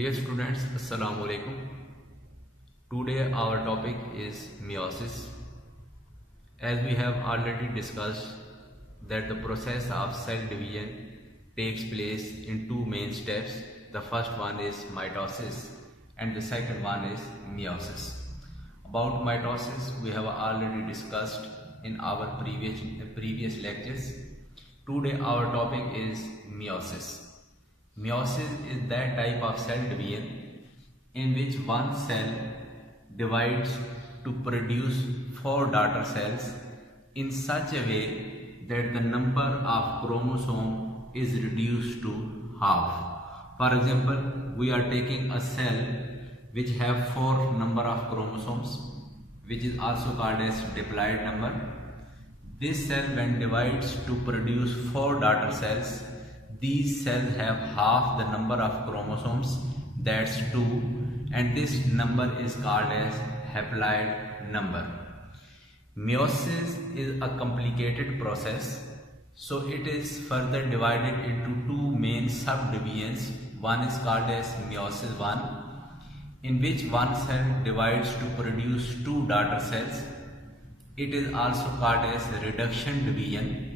Dear students, Assalamu alaikum. Today our topic is meiosis. As we have already discussed that the process of cell division takes place in two main steps. The first one is mitosis and the second one is meiosis. About mitosis we have already discussed in our previous lectures. Today our topic is meiosis. Meiosis is that type of cell division in which one cell divides to produce 4 daughter cells in such a way that the number of chromosome is reduced to half. For example, we are taking a cell which have 4 number of chromosomes, which is also called as diploid number. This cell when divides to produce 4 daughter cells, these cells have half the number of chromosomes, that's 2, and this number is called as haploid number. Meiosis is a complicated process, so it is further divided into two main subdivisions. One is called as meiosis 1, in which one cell divides to produce 2 daughter cells. It is also called as reduction division,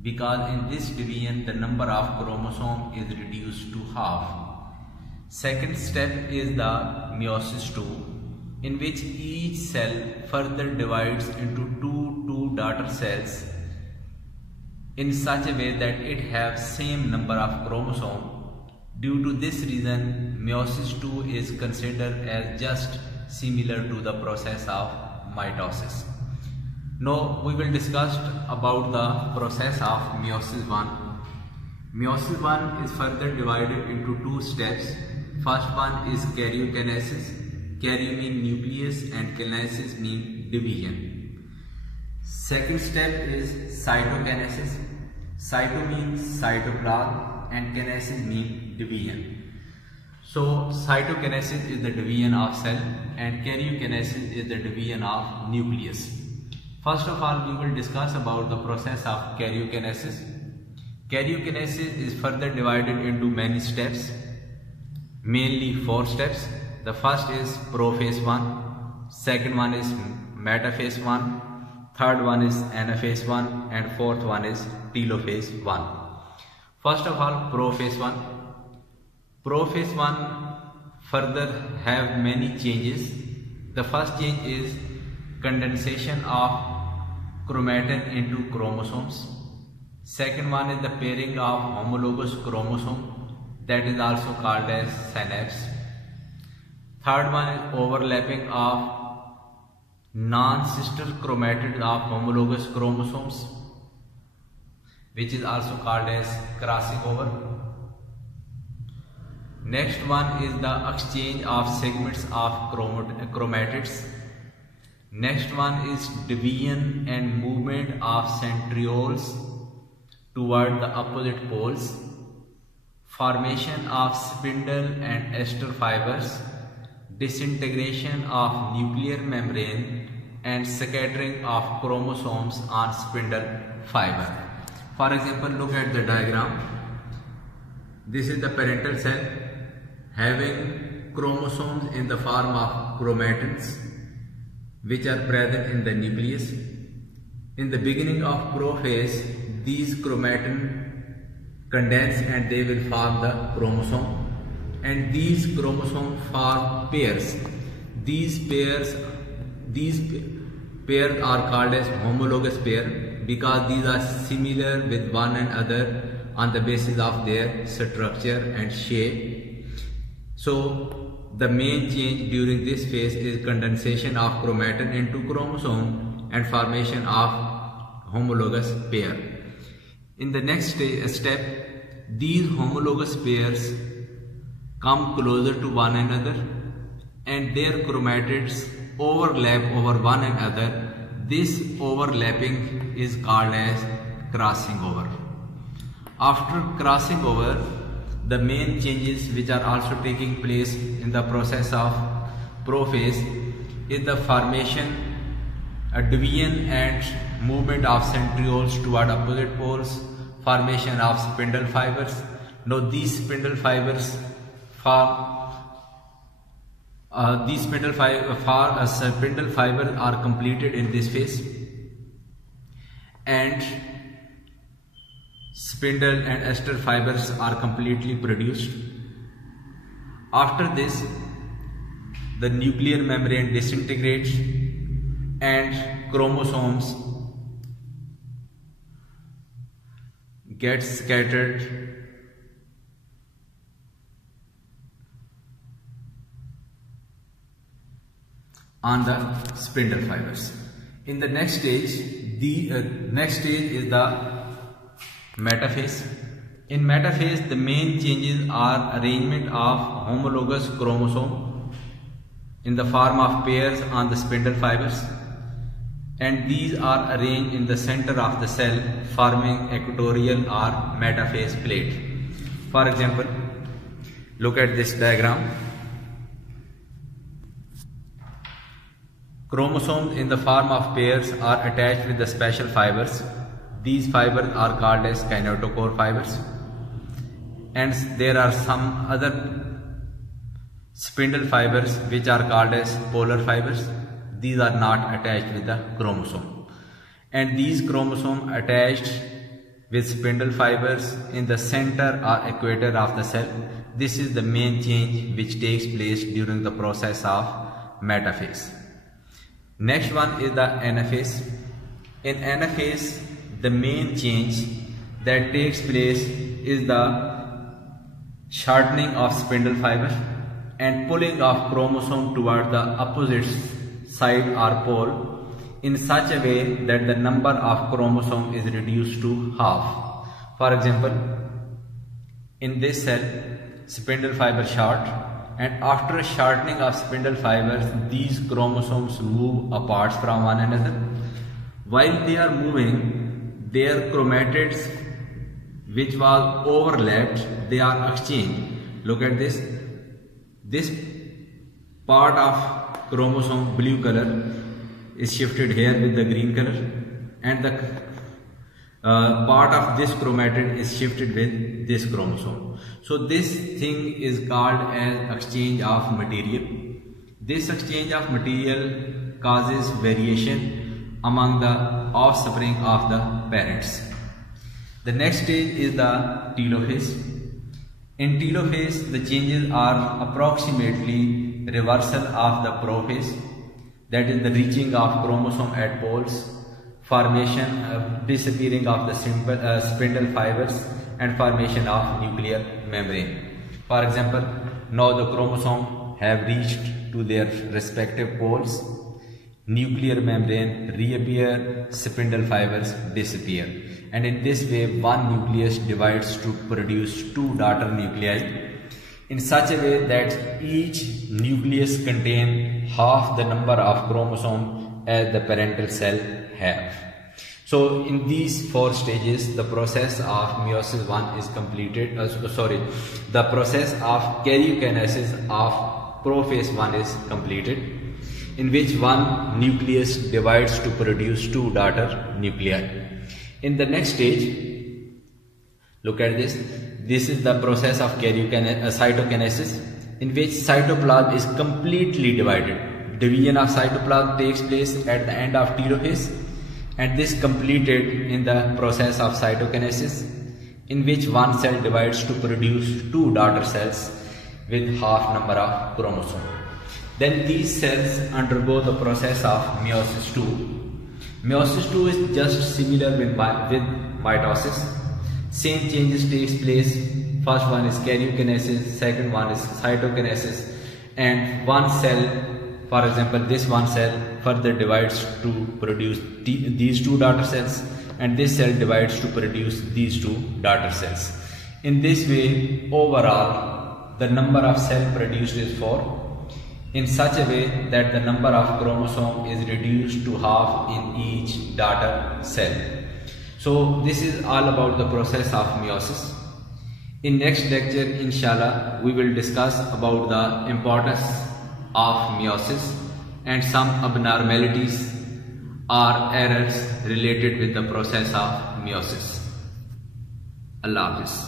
because in this division the number of chromosome is reduced to half. Second step is the meiosis 2, in which each cell further divides into two daughter cells in such a way that it has same number of chromosome. Due to this reason, meiosis 2 is considered as just similar to the process of mitosis. Now we will discuss about the process of meiosis 1. Meiosis 1 is further divided into 2 steps. First one is karyokinesis. Karyo means nucleus and kinesis means division. Second step is cytokinesis. Cyto means cytoplasm and kinesis means division. So cytokinesis is the division of cell and karyokinesis is the division of nucleus. First of all, we will discuss about the process of karyokinesis. Karyokinesis is further divided into many steps, mainly 4 steps. The first is prophase 1, second one is metaphase 1, third one is anaphase 1, and fourth one is telophase 1. First of all, prophase 1. Prophase 1 further have many changes. The first change is condensation of chromatin into chromosomes. Second one is the pairing of homologous chromosome, that is also called as synapse. Third one is overlapping of non-sister chromatids of homologous chromosomes, which is also called as crossing over. Next one is the exchange of segments of chromatids. Next one is division and movement of centrioles toward the opposite poles. Formation of spindle and ester fibers. Disintegration of nuclear membrane and scattering of chromosomes on spindle fiber. For example, look at the diagram. This is the parental cell having chromosomes in the form of chromatins, which are present in the nucleus. In the beginning of prophase, these chromatin condense and they will form the chromosome, and these chromosomes form pairs. These pairs are called as homologous pair because these are similar with one another on the basis of their structure and shape. So the main change during this phase is condensation of chromatin into chromosome and formation of homologous pair. In the next step, these homologous pairs come closer to one another and their chromatids overlap over one another. This overlapping is called as crossing over. After crossing over, the main changes which are also taking place in the process of prophase is the formation, division and movement of centrioles toward opposite poles, formation of spindle fibers. Now these spindle fibers form These spindle fibers are completed in this phase, and spindle and ester fibers are completely produced. After this, the nuclear membrane disintegrates and chromosomes get scattered on the spindle fibers. In the next stage, is the metaphase. In metaphase, the main changes are arrangement of homologous chromosome in the form of pairs on the spindle fibers, and these are arranged in the center of the cell, forming equatorial or metaphase plate. For example, look at this diagram. Chromosomes in the form of pairs are attached with the special fibers. These fibers are called as kinetochore fibers. And there are some other spindle fibers which are called as polar fibers. These are not attached with the chromosome. And these chromosomes attached with spindle fibers in the center or equator of the cell. This is the main change which takes place during the process of metaphase. Next one is the anaphase. In anaphase, the main change that takes place is the shortening of spindle fiber and pulling of chromosome toward the opposite side or pole in such a way that the number of chromosome is reduced to half. For example, in this cell, spindle fiber short, and after shortening of spindle fibers, these chromosomes move apart from one another. While they are moving, their chromatids which was overlapped, they are exchanged. Look at this. This part of chromosome blue color is shifted here with the green color, and the part of this chromatid is shifted with this chromosome. So this thing is called as exchange of material. This exchange of material causes variation among the offspring of the parents. The next stage is the telophase. In telophase, the changes are approximately reversal of the prophase, that is the reaching of chromosome at poles, formation, disappearing of the spindle fibers, and formation of nuclear membrane. For example, now the chromosome have reached to their respective poles, nuclear membrane reappear, spindle fibers disappear, and in this way one nucleus divides to produce two daughter nuclei in such a way that each nucleus contains half the number of chromosomes as the parental cell have. So in these four stages, the process of meiosis 1 is completed. The process of karyokinesis of prophase 1 is completed, in which one nucleus divides to produce two daughter nuclei. In the next stage, look at this. This is the process of cytokinesis, in which cytoplasm is completely divided. Division of cytoplasm takes place at the end of telophase, and this completed in the process of cytokinesis, in which one cell divides to produce two daughter cells with half number of chromosomes. Then these cells undergo the process of meiosis 2. Meiosis 2 is just similar with mitosis. Same changes takes place. First one is karyokinesis, second one is cytokinesis, and one cell, for example this one cell, further divides to produce these two daughter cells, and this cell divides to produce these two daughter cells. In this way, overall the number of cells produced is 4, in such a way that the number of chromosome is reduced to half in each daughter cell. So this is all about the process of meiosis. In next lecture, inshallah, we will discuss about the importance of meiosis and some abnormalities or errors related with the process of meiosis. Allah Hafiz.